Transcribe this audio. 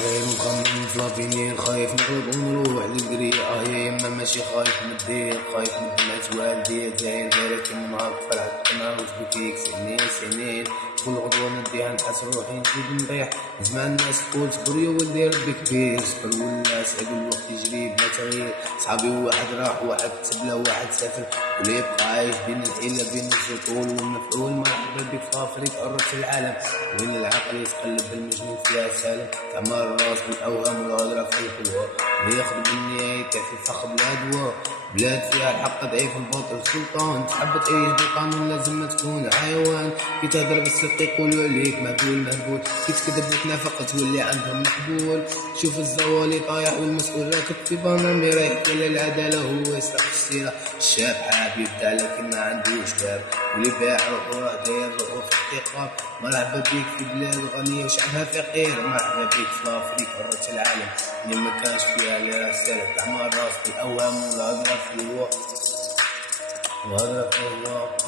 غير مخمم فلافينير، خايف نغلط ونروح للقرية. يا يما ماشي خايف من الضيق، خايف من دمعة والدي. داير دايرة كيما نهار فرحت انا وجبتيك. سنين كل غدوة نديها نحس روحي نزيد نطيح. نسمع الناس تقول صبر يا ولدي ربي كبير. صبر ولا سعد الوقت يجري بلا تغيير. صحابي واحد راح واحد تبلا واحد سافر، واللي يبقى عايش بين الحيلة بين السطول والمفعول. مرحبا بك في افريقيا قربت العالم، وين العقل يتقلب المجنون فيها سالم. تعمر الراس بالاوهام والهضره في الحلوه، وياخذ بالنهايه في فخ بلا دواء. بلاد فيها الحق ضعيف الباطل سلطان، تحب تعيش بالقانون لازم ما تكون حيوان. كي تهدر بالصدق يقولوا عليك مهبول، كي تكذب وتنافق تولي عندهم مقبول. شوف الزوالي طايح والمسؤول راكب في بانامي رايح. كل العداله هو يسرق السيره. الشاب حاب يبدع لكن ما عندوش باب، واللي باع روحه داير روحه في احتقار. مرحبا بيك في بلاد غنية وشعبها فقير، مرحبا بيك في افريقيا قارة العالم اللي ما كانش فيها لا رسالة. تعمر راس في الاوهام والهضرة في الوقت، والهضرة في الوقت.